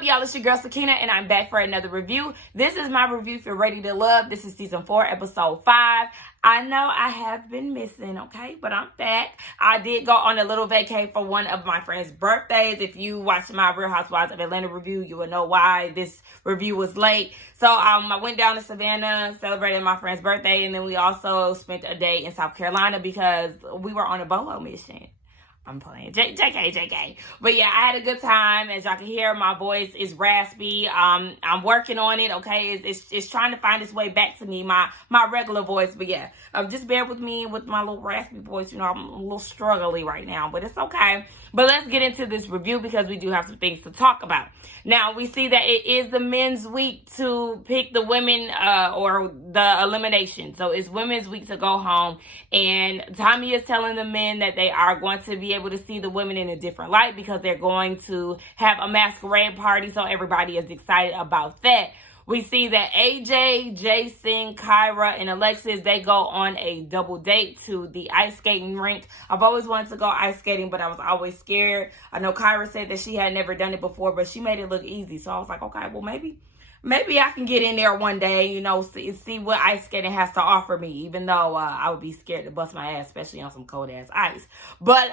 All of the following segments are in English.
up, y'all? It's your girl Sakina, and I'm back for another review. This is my review for Ready to Love. This is season 4, episode 5. I know I have been missing, okay, but I'm back. I did go on a little vacay for one of my friend's birthdays. If you watched my Real Housewives of Atlanta review, you will know why this review was late. So I went down to Savannah, celebrated my friend's birthday, and then we also spent a day in South Carolina because we were on a bolo mission. I'm playing. JK. But yeah, I had a good time. As y'all can hear, my voice is raspy. I'm working on it, okay? It's trying to find its way back to me, my regular voice. But yeah, just bear with me with my little raspy voice. You know, I'm a little struggly right now, but it's okay. But let's get into this review because we do have some things to talk about. Now, we see that it is the men's week to pick the women or the elimination. So it's women's week to go home. And Tommy is telling the men that they are going to be able to see the women in a different light because they're going to have a masquerade party. So everybody is excited about that. We see that AJ, Jason, Kyra, and Alexis, they go on a double date to the ice skating rink. I've always wanted to go ice skating, but I was always scared. I know Kyra said that she had never done it before, but she made it look easy. So I was like, okay, well, maybe I can get in there one day, you know, see what ice skating has to offer me, even though I would be scared to bust my ass, especially on some cold-ass ice. But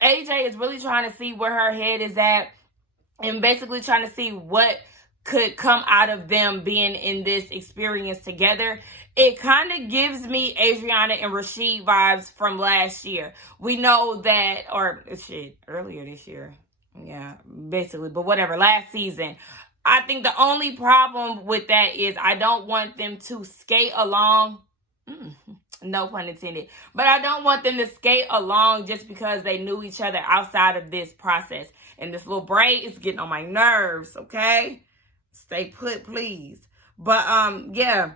AJ is really trying to see where her head is at and basically trying to see what could come out of them being in this experience together. It kind of gives me Adriana and Rashid vibes from last year. We know that, or shit, earlier this year. Yeah, basically, but whatever, last season. I think the only problem with that is I don't want them to skate along. No pun intended. But I don't want them to skate along just because they knew each other outside of this process. And this little braid is getting on my nerves, okay? Stay put, please. But, yeah,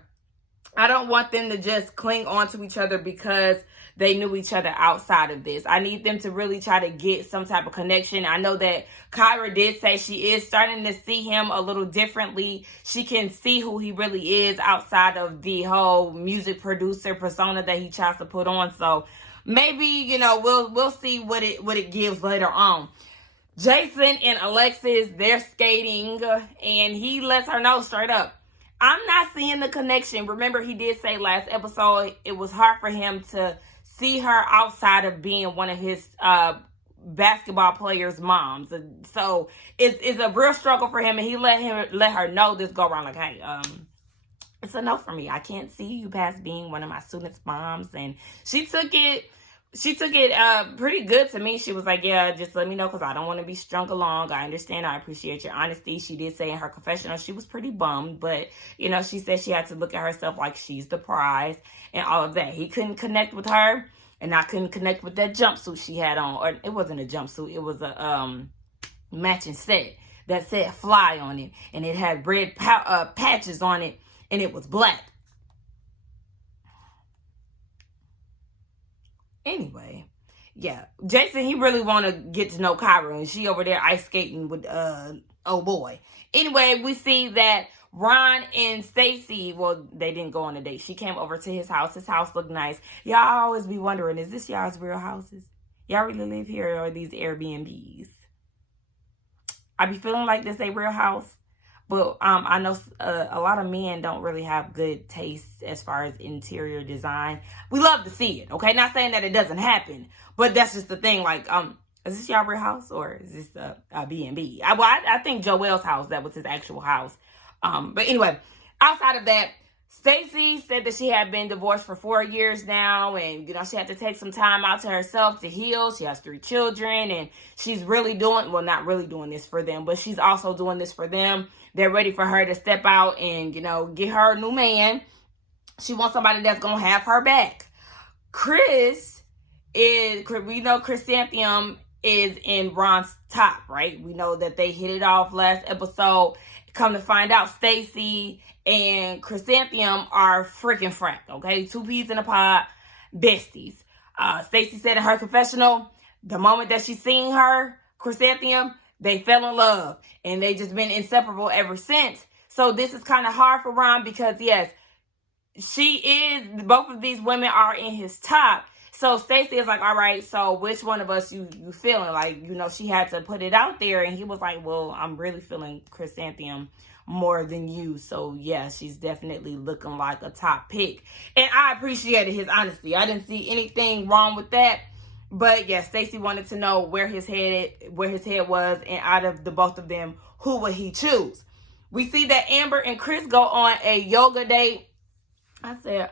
I don't want them to just cling on to each other because they knew each other outside of this. I need them to really try to get some type of connection. I know that Kyra did say she is starting to see him a little differently. She can see who he really is outside of the whole music producer persona that he tries to put on. So maybe, you know, we'll see what it gives later on. Jason and Alexis, they're skating, and he lets her know straight up, I'm not seeing the connection. Remember, he did say last episode it was hard for him to see her outside of being one of his basketball players' moms. So it's a real struggle for him, and he let her know this go around like, hey, it's a no for me. I can't see you past being one of my students' moms. And she took it pretty good to me. She was like, yeah, just let me know because I don't want to be strung along. I understand. I appreciate your honesty. She did say in her confessional she was pretty bummed, but, you know, she said she had to look at herself like she's the prize and all of that. He couldn't connect with her, and I couldn't connect with that jumpsuit she had on. Or it wasn't a jumpsuit. It was a matching set that said fly on it, and it had red patches on it, and it was black. Anyway, yeah, Jason, he really want to get to know Kyra, and she over there ice skating with, oh boy. Anyway, we see that Ron and Stacey, well, they didn't go on a date. She came over to his house. His house looked nice. Y'all always be wondering, is this y'all's real houses? Y'all really live here, or are these Airbnbs? I be feeling like this a real house. But I know a lot of men don't really have good taste as far as interior design. We love to see it, okay? Not saying that it doesn't happen, but that's just the thing. Like, is this y'all real house or is this a B&B? I think Joel's house, that was his actual house. But anyway, outside of that, Stacey said that she had been divorced for 4 years now, and, you know, she had to take some time out to herself to heal. She has 3 children, and she's really doing, well, not really doing this for them, but she's also doing this for them. They're ready for her to step out and, you know, get her a new man. She wants somebody that's going to have her back. We know Chrysanthemum is in Ron's top, right? We know that they hit it off last episode. Come to find out, Stacey and Chrysanthemum are freaking fracked, okay? 2 peas in a pod, besties. Stacey said in her confessional, the moment that she seen her, Chrysanthemum, they fell in love, and they just been inseparable ever since. So this is kind of hard for Ron because, yes, both of these women are in his top, So Stacey is like, all right, so which one of us you feeling? Like, you know, she had to put it out there. And he was like, well, I'm really feeling Chrysanthemum more than you. So yeah, she's definitely looking like a top pick. And I appreciated his honesty. I didn't see anything wrong with that. But yeah, Stacey wanted to know where his head was, and out of the both of them, who would he choose? We see that Amber and Chris go on a yoga date. I said,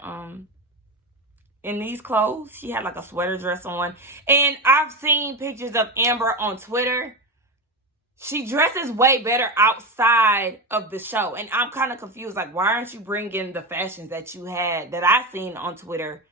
in these clothes, she had like a sweater dress on. And I've seen pictures of Amber on Twitter. She dresses way better outside of the show. And I'm kind of confused. Like, why aren't you bringing the fashions that you had, that I seen on Twitter,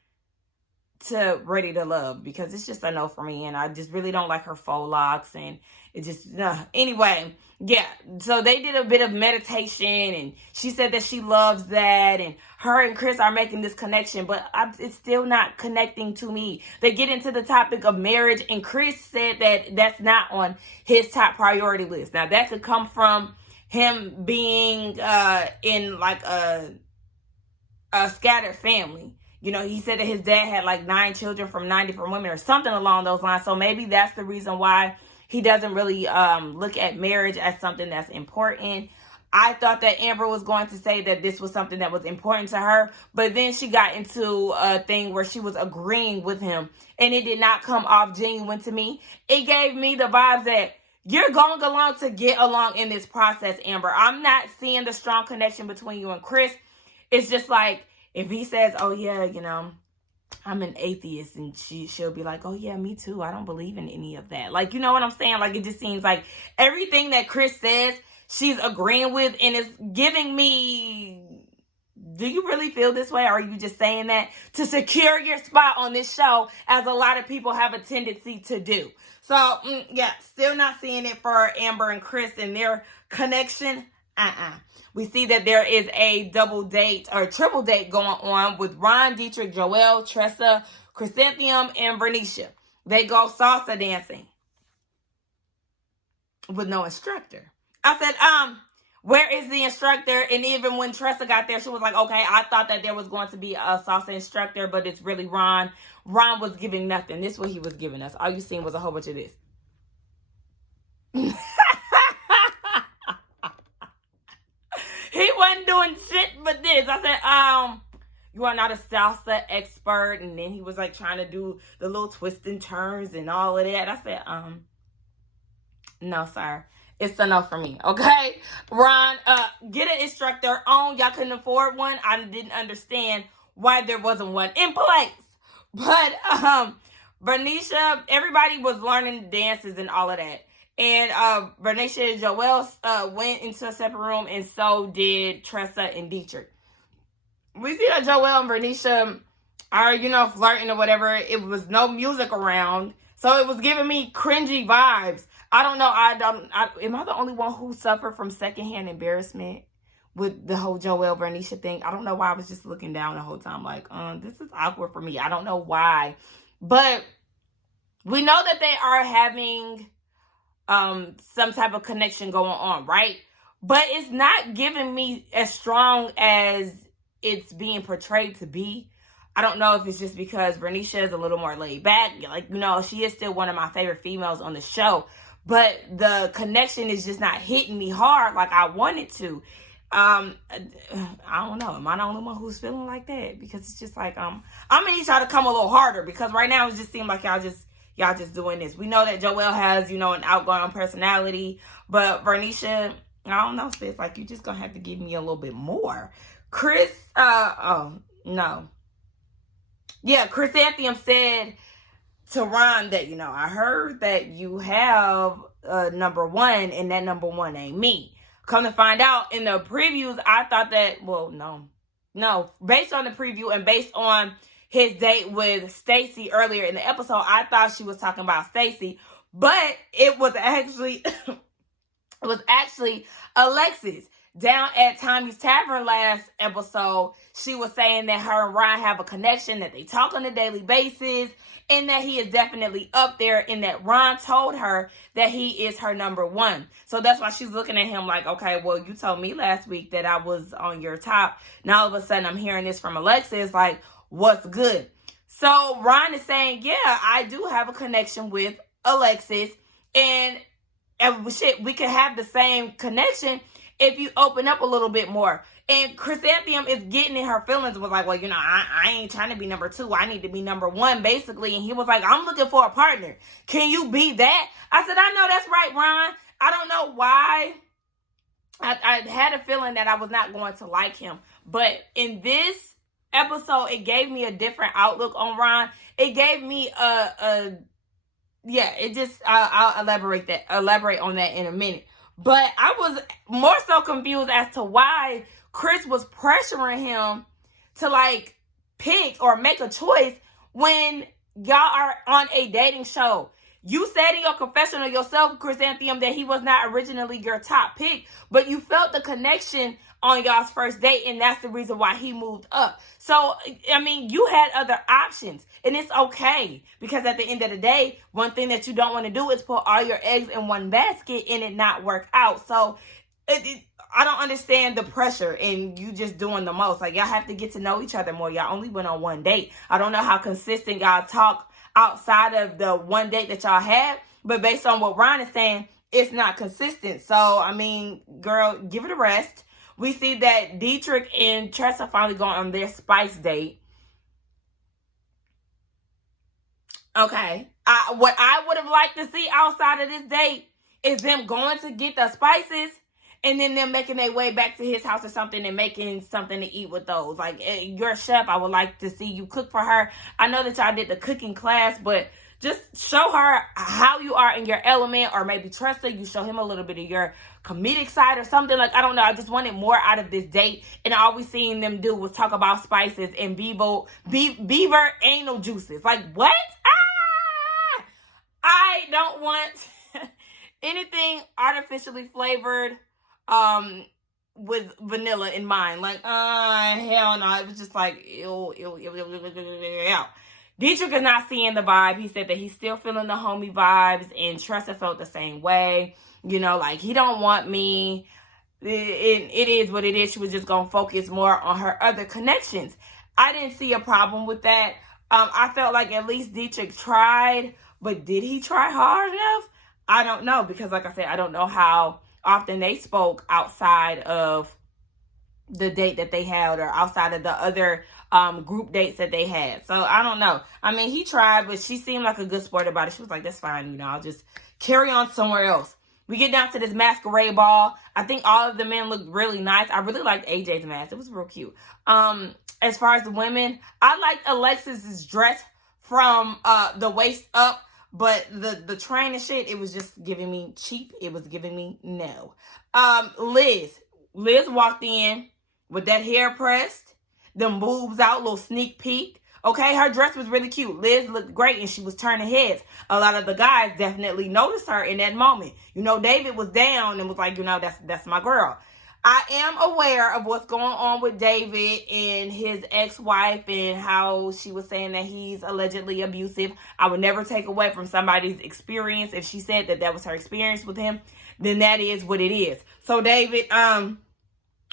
to Ready to Love? Because it's just a no for me. And I just really don't like her faux locks. And it just, anyway, yeah. So they did a bit of meditation. And she said that she loves that. And her and Chris are making this connection. But it's still not connecting to me. They get into the topic of marriage. And Chris said that that's not on his top priority list. Now, that could come from him being in like a scattered family. You know, he said that his dad had like 9 children from 9 different women or something along those lines. So maybe that's the reason why he doesn't really look at marriage as something that's important. I thought that Amber was going to say that this was something that was important to her. But then she got into a thing where she was agreeing with him. And it did not come off genuine to me. It gave me the vibes that you're going along to get along in this process, Amber. I'm not seeing the strong connection between you and Chris. It's just like, if he says, oh, yeah, you know, I'm an atheist, and she'll be like, oh, yeah, me too. I don't believe in any of that. Like, you know what I'm saying? Like, it just seems like everything that Chris says, she's agreeing with, and it's giving me, do you really feel this way? Or are you just saying that to secure your spot on this show, as a lot of people have a tendency to do? So, yeah, still not seeing it for Amber and Chris and their connection. We see that there is a double date or triple date going on with Ron, Dietrich, Joelle, Tressa, Chrysanthemum, and Bernicia. They go salsa dancing with no instructor. I said, where is the instructor? And even when Tressa got there, she was like, okay, I thought that there was going to be a salsa instructor, but it's really Ron. Ron was giving nothing. This is what he was giving us. All you seen was a whole bunch of this. He wasn't doing shit but this. I said, you are not a salsa expert. And then he was like trying to do the little twists and turns and all of that. I said, no, sir. It's a no for me. Okay. Ron, get an instructor on. Y'all couldn't afford one. I didn't understand why there wasn't one in place. But Bernicia, everybody was learning dances and all of that. And Bernicia and Joelle went into a separate room, and so did Tressa and Dietrich. We see that Joelle and Bernicia are, you know, flirting or whatever. It was no music around, so it was giving me cringy vibes. I don't know. Am I the only one who suffered from secondhand embarrassment with the whole Joelle Bernicia thing? I don't know why I was just looking down the whole time like, this is awkward for me. I don't know why. But we know that they are having some type of connection going on, right? But it's not giving me as strong as it's being portrayed to be. I don't know if it's just because Bernicia is a little more laid back. Like, you know, she is still one of my favorite females on the show. But the connection is just not hitting me hard like I want it to. I don't know. Am I the only one who's feeling like that? Because it's just like, I'm going to need y'all to come a little harder. Because right now it just seems like y'all just doing this. We know that Joelle has, you know, an outgoing personality. But Bernicia, I don't know, sis. Like, you just going to have to give me a little bit more. Chris, no. Yeah, Chrysanthemum said to Ron that, you know, I heard that you have number one, and that number one ain't me. Come to find out, in the previews, I thought that, well, no. Based on the preview and based on his date with Stacey earlier in the episode, I thought she was talking about Stacey, but it was actually, Alexis. Down at Tommy's Tavern last episode, she was saying that her and Ryan have a connection, that they talk on a daily basis, and that he is definitely up there, and that Ron told her that he is her number one. So that's why she's looking at him like, okay, well, you told me last week that I was on your top. Now all of a sudden I'm hearing this from Alexis, like, what's good? So Ron is saying, yeah, I do have a connection with Alexis, and shit, we can have the same connection if you open up a little bit more. And Chrysanthemum is getting in her feelings, was like, well, I ain't trying to be number 2. I need to be number 1, basically. And he was like, I'm looking for a partner. Can you be that? I said, I know that's right, Ron. I don't know why. I had a feeling that I was not going to like him. But in this episode, it gave me a different outlook on Ron. It gave me I'll elaborate on that in a minute. But I was more so confused as to why Chris was pressuring him to like pick or make a choice when y'all are on a dating show. You said in your confessional yourself, Chrysanthemum, that he was not originally your top pick, but you felt the connection on y'all's first date, and that's the reason why he moved up. So, I mean, you had other options, and it's okay, because at the end of the day, one thing that you don't want to do is put all your eggs in one basket and it not work out. So, I don't understand the pressure and you just doing the most. Like, y'all have to get to know each other more. Y'all only went on one date. I don't know how consistent y'all talk outside of the one date that y'all had, but based on what Ron is saying, it's not consistent. So, I mean, girl, give it a rest. We see that Dietrich and Tressa finally going on their spice date. Okay. What I would have liked to see outside of this date is them going to get the spices and then them making their way back to his house or something and making something to eat with those. Like, you're a chef. I would like to see you cook for her. I know that y'all did the cooking class, but just show her how you are in your element, or maybe Tressa, you show him a little bit of your comedic side or something. Like, I don't know. I just wanted more out of this date. And all we seen them do was talk about spices and beaver anal juices. Like, what? I don't want anything artificially flavored with vanilla in mind. Like, hell no. It was just like, ew. Dietrich is not seeing the vibe. He said that he's still feeling the homie vibes, and Tressa felt the same way. Like, he don't want me. It is what it is. She was just going to focus more on her other connections. I didn't see a problem with that. I felt like at least Dietrich tried, but did he try hard enough? I don't know, because like I said, I don't know how often they spoke outside of the date that they had or outside of the other group dates that they had. So I don't know. I mean, he tried, but she seemed like a good sport about it. She was like, that's fine, I'll just carry on somewhere else. We get down to this masquerade ball. I think all of the men looked really nice. I really liked AJ's mask. It was real cute. As far as the women, I liked Alexis's dress from the waist up, but the train and shit, it was just giving me cheap. It was giving me no. Liz walked in with that hair pressed, them boobs out, little sneak peek. Okay, her dress was really cute. Liz looked great, and she was turning heads. A lot of the guys definitely noticed her in that moment. David was down and was like, that's my girl. I am aware of what's going on with David and his ex-wife and how she was saying that he's allegedly abusive. I would never take away from somebody's experience. If she said that was her experience with him, then that is what it is. So, David,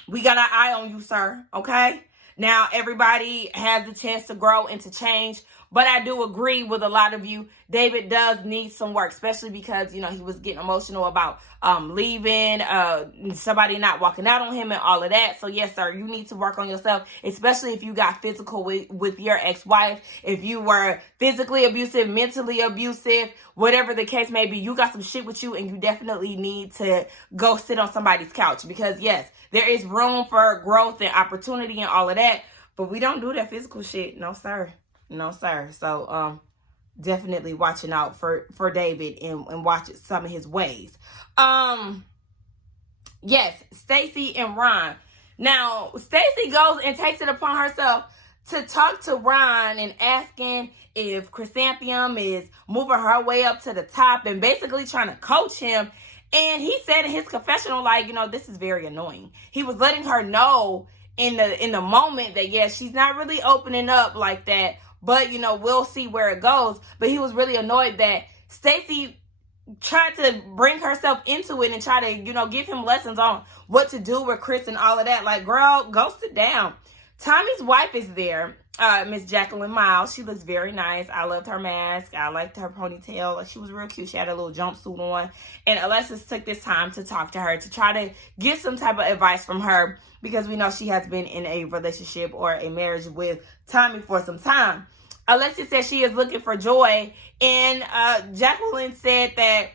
we got our eye on you, sir, okay? Now, everybody has the chance to grow and to change, but I do agree with a lot of you. David does need some work, especially because, he was getting emotional about leaving, somebody not walking out on him and all of that. So, yes, sir, you need to work on yourself, especially if you got physical with your ex-wife. If you were physically abusive, mentally abusive, whatever the case may be, you got some shit with you, and you definitely need to go sit on somebody's couch because, yes, there is room for growth and opportunity and all of that, but we don't do that physical shit. No, sir. No, sir. So, definitely watching out for David and watching some of his ways. Yes, Stacey and Ron. Now, Stacey goes and takes it upon herself to talk to Ron and asking if Chrysanthemum is moving her way up to the top and basically trying to coach him. And he said in his confessional, like, this is very annoying. He was letting her know in the moment that, yeah, she's not really opening up like that, but, we'll see where it goes. But he was really annoyed that Stacey tried to bring herself into it and try to, give him lessons on what to do with Chris and all of that. Like, girl, go sit down. Tommy's wife is there, Miss Jacqueline Miles. She looks very nice. I loved her mask. I liked her ponytail. She was real cute. She had a little jumpsuit on. And Alexis took this time to talk to her, to try to get some type of advice from her, because we know she has been in a relationship or a marriage with Tommy for some time. Alexis said she is looking for joy. And Jacqueline said that,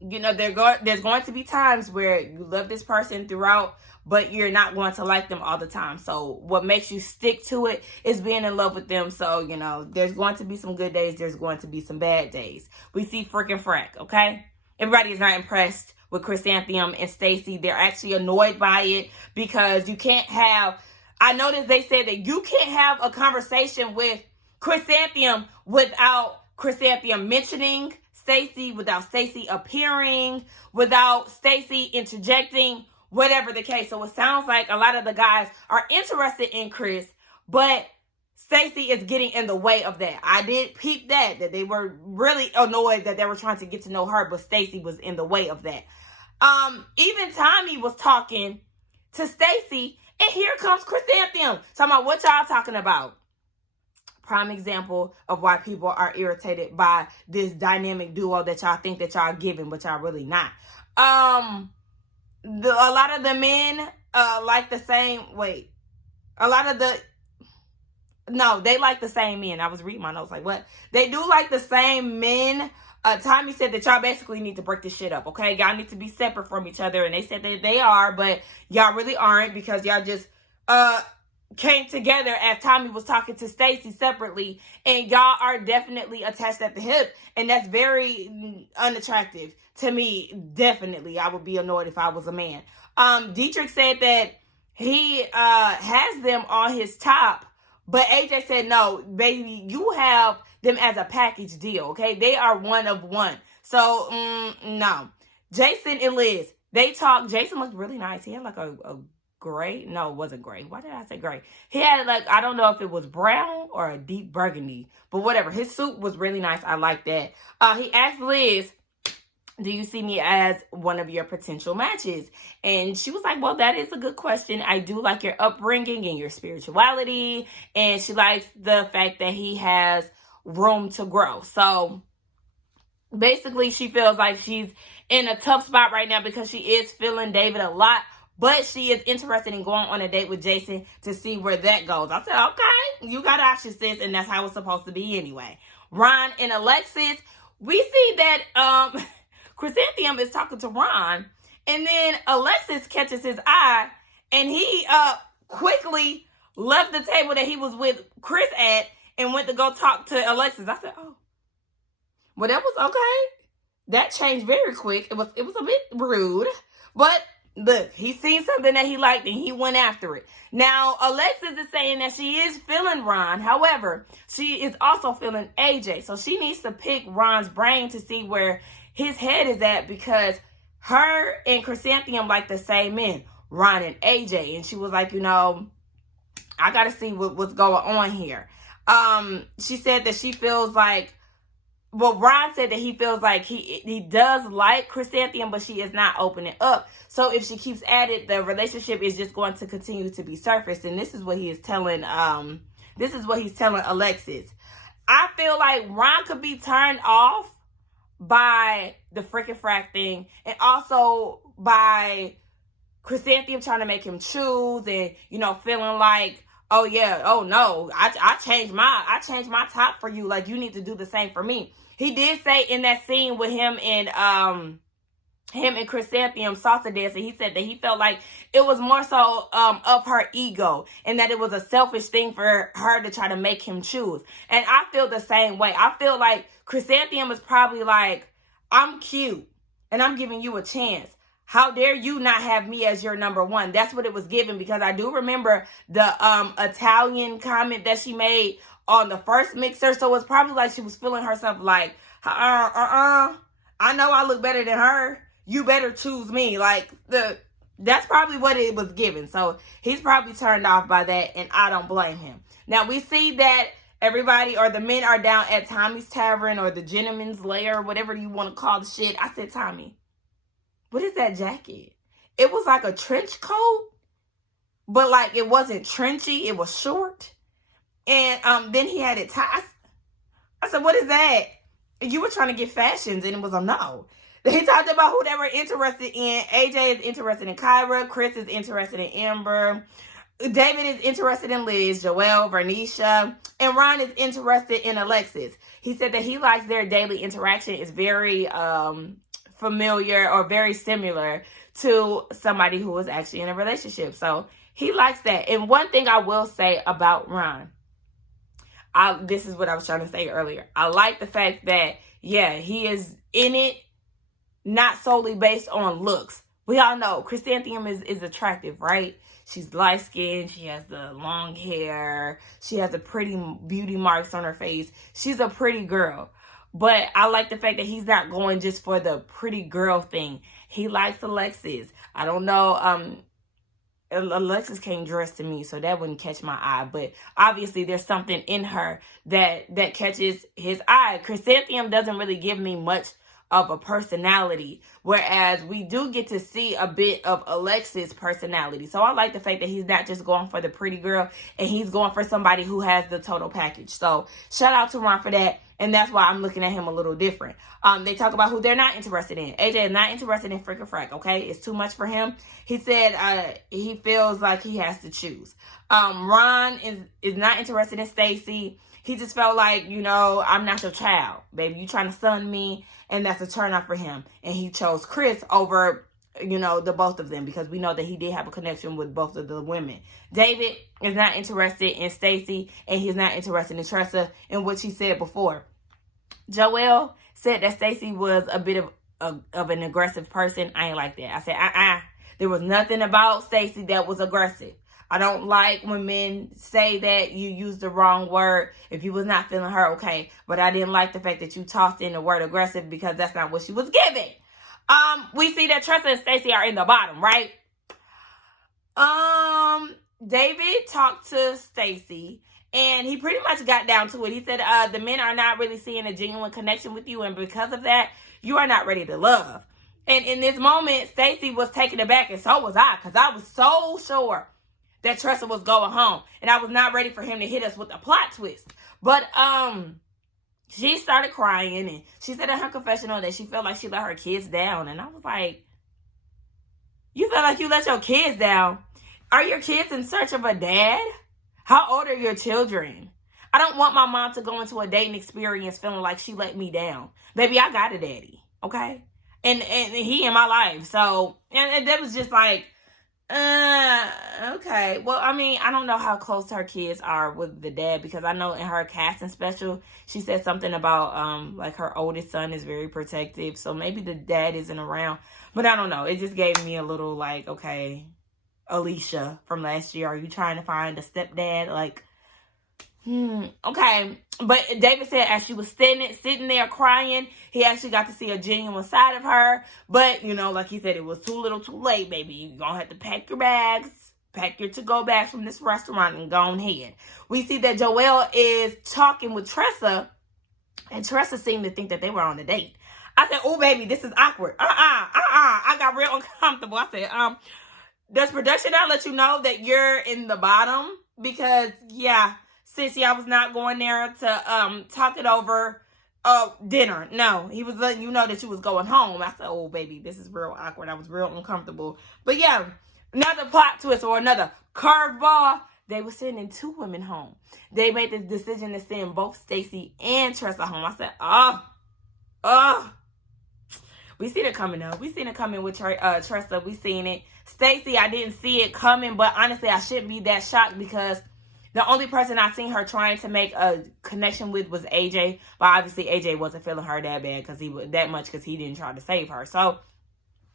you know, there's going to be times where you love this person throughout, but you're not going to like them all the time. So what makes you stick to it is being in love with them. So, you know, there's going to be some good days. There's going to be some bad days. We see freaking frack, okay? Everybody is not impressed with Chrysanthemum and Stacey. They're actually annoyed by it because you can't have, I noticed they said that you can't have a conversation with Chrysanthemum without Chrysanthemum mentioning Stacey, without Stacey appearing, without Stacey interjecting, whatever the case. So it sounds like a lot of the guys are interested in Chris, but Stacey is getting in the way of that. I did peep that they were really annoyed that they were trying to get to know her, but Stacey was in the way of that. Even Tommy was talking to Stacey, and here comes Chrysanthemum talking about what y'all talking about. Prime example of why people are irritated by this dynamic duo that y'all think that y'all giving, but y'all really not. A lot of the men like the same. They like the same men. I was reading my notes like, what? They do like the same men. Tommy said that y'all basically need to break this shit up, okay? Y'all need to be separate from each other, and they said that they are, but y'all really aren't, because y'all just came together as Tommy was talking to Stacey separately, and y'all are definitely attached at the hip, and that's very unattractive to me. Definitely, I would be annoyed if I was a man. Dietrich said that he has them on his top, but AJ said, no, baby, you have them as a package deal, okay? They are one of one. So, no. Jason and Liz, they talk. Jason looked really nice. He had like a gray. No, it wasn't gray. Why did I say gray? He had like, I don't know if it was brown or a deep burgundy, but whatever. His suit was really nice. I like that. He asked Liz, do you see me as one of your potential matches? And she was like, well, that is a good question. I do like your upbringing and your spirituality. And she likes the fact that he has room to grow. So basically, she feels like she's in a tough spot right now because she is feeling David a lot. But she is interested in going on a date with Jason to see where that goes. I said, okay, you got options, sis, and that's how it's supposed to be anyway. Ron and Alexis, we see that Chrysanthemum is talking to Ron, and then Alexis catches his eye, and he quickly left the table that he was with Chris at and went to go talk to Alexis. I said, oh, well, that was okay. That changed very quick. It was a bit rude, but look, he seen something that he liked and he went after it. Now, Alexis is saying that she is feeling Ron. However, she is also feeling AJ. So she needs to pick Ron's brain to see where his head is at, because her and Chrysanthemum like the same men, Ron and AJ. And she was like, you know, I got to see what's going on here. She said that she feels like, well, Ron said that he feels like he does like Chrysanthemum, but she is not opening up. So if she keeps at it, the relationship is just going to continue to be surfaced. And this is what he is telling, Alexis. I feel like Ron could be turned off by the freaking frack thing, and also by Chrysanthemum trying to make him choose, and, you know, feeling like, oh yeah, oh no, I changed my top for you, like you need to do the same for me. He did say in that scene with him and Chrysanthemum salsa dancing, he said that he felt like it was more so of her ego, and that it was a selfish thing for her to try to make him choose. And I feel the same way. I feel like Chrysanthemum is probably like, I'm cute and I'm giving you a chance. How dare you not have me as your number one? That's what it was given, because I do remember the Italian comment that she made on the first mixer. So it's probably like she was feeling herself like, I know I look better than her. You better choose me. Like, that's probably what it was given. So he's probably turned off by that, and I don't blame him. Now we see that everybody, or the men, are down at Tommy's Tavern, or the Gentleman's Lair, whatever you want to call the shit. I said, Tommy, what is that jacket? It was like a trench coat but like it wasn't trenchy. It was short. And then he had it tied. I said, what is that? You were trying to get fashions, and it was a no. He talked about who they were interested in. AJ is interested in Kyra. Chris is interested in Amber. David is interested in Liz, Joelle, Vernisha, and Ron is interested in Alexis. He said that he likes their daily interaction is very familiar or very similar to somebody who is actually in a relationship. So he likes that. And one thing I will say about Ron, this is what I was trying to say earlier. I like the fact that, yeah, he is in it not solely based on looks. We all know Chrysanthemum is attractive, right? She's light-skinned. She has the long hair. She has the pretty beauty marks on her face. She's a pretty girl. But I like the fact that he's not going just for the pretty girl thing. He likes Alexis. I don't know. Alexis can't dress to me, so that wouldn't catch my eye. But obviously, there's something in her that catches his eye. Chrysanthemum doesn't really give me much of a personality, whereas we do get to see a bit of Alexis' personality. So I like the fact that he's not just going for the pretty girl, and he's going for somebody who has the total package. So shout out to Ron for that, and that's why I'm looking at him a little different. They talk about who they're not interested in. AJ is not interested in Frick or Frack, okay? It's too much for him. He said he feels like he has to choose. Ron is not interested in Stacy. He just felt like, I'm not your child, baby. You trying to son me, and that's a turnoff for him. And he chose Chris over, the both of them, because we know that he did have a connection with both of the women. David is not interested in Stacy, and he's not interested in Tressa, in what she said before. Joelle said that Stacy was a bit of an aggressive person. I ain't like that. I said, There was nothing about Stacy that was aggressive. I don't like when men say that you used the wrong word. If you was not feeling her, okay. But I didn't like the fact that you tossed in the word aggressive, because that's not what she was giving. We see that Tressa and Stacy are in the bottom, right? David talked to Stacy, and he pretty much got down to it. He said, the men are not really seeing a genuine connection with you, and because of that, you are not ready to love. And in this moment, Stacy was taken aback, and so was I, because I was so sure that Tressa was going home, and I was not ready for him to hit us with a plot twist. But she started crying, and she said in her confessional that she felt like she let her kids down. And I was like, you feel like you let your kids down? Are your kids in search of a dad? How old are your children? I don't want my mom to go into a dating experience feeling like she let me down. Baby, I got a daddy, okay? And he in my life. So, and that was just like, okay. Well, I mean, I don't know how close her kids are with the dad, because I know in her casting special, she said something about, like her oldest son is very protective. So maybe the dad isn't around, but I don't know. It just gave me a little like, okay, Alicia from last year, are you trying to find a stepdad? Like, okay. But David said as she was sitting there crying, he actually got to see a genuine side of her. But, like he said, it was too little too late, baby. You're going to have to pack your bags, pack your to-go bags from this restaurant and go on ahead. We see that Joelle is talking with Tressa, and Tressa seemed to think that they were on a date. I said, oh, baby, this is awkward. I got real uncomfortable. I said, does production not let you know that you're in the bottom? Because, yeah, sissy, I was not going there to talk it over dinner. No, he was letting you know that you was going home. I said, oh, baby, this is real awkward. I was real uncomfortable. But, yeah, another plot twist or another curveball. They were sending 2 women home. They made the decision to send both Stacy and Tressa home. I said, we seen it coming though. We seen it coming with Tressa. We seen it. Stacy, I didn't see it coming, but honestly, I shouldn't be that shocked, because the only person I seen her trying to make a connection with was AJ. But obviously, AJ wasn't feeling her that bad because he didn't try to save her. So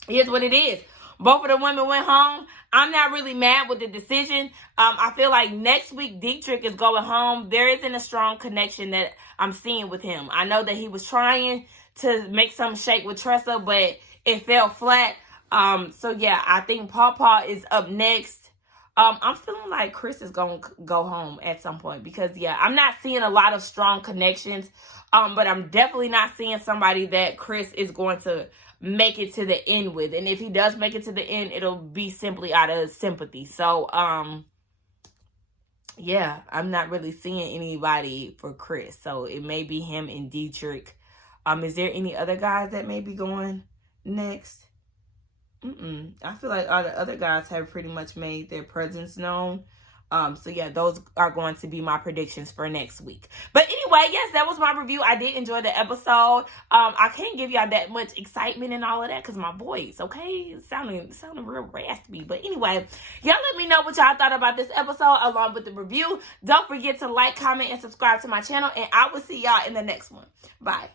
here's what it is. Both of the women went home. I'm not really mad with the decision. I feel like next week Dietrich is going home. There isn't a strong connection that I'm seeing with him. I know that he was trying to make some shake with Tressa, but it fell flat. So yeah, I think Paw is up next. I'm feeling like Chris is going to go home at some point, because yeah, I'm not seeing a lot of strong connections. But I'm definitely not seeing somebody that Chris is going to make it to the end with. And if he does make it to the end, it'll be simply out of sympathy. So, yeah, I'm not really seeing anybody for Chris. So it may be him and Dietrich. Is there any other guys that may be going next? I feel like all the other guys have pretty much made their presence known. So yeah, those are going to be my predictions for next week. But anyway, yes, that was my review. I did enjoy the episode. I can't give y'all that much excitement and all of that because my voice, okay, it's sounding real raspy. But anyway, y'all let me know what y'all thought about this episode along with the review. Don't forget to like, comment, and subscribe to my channel. And I will see y'all in the next one. Bye.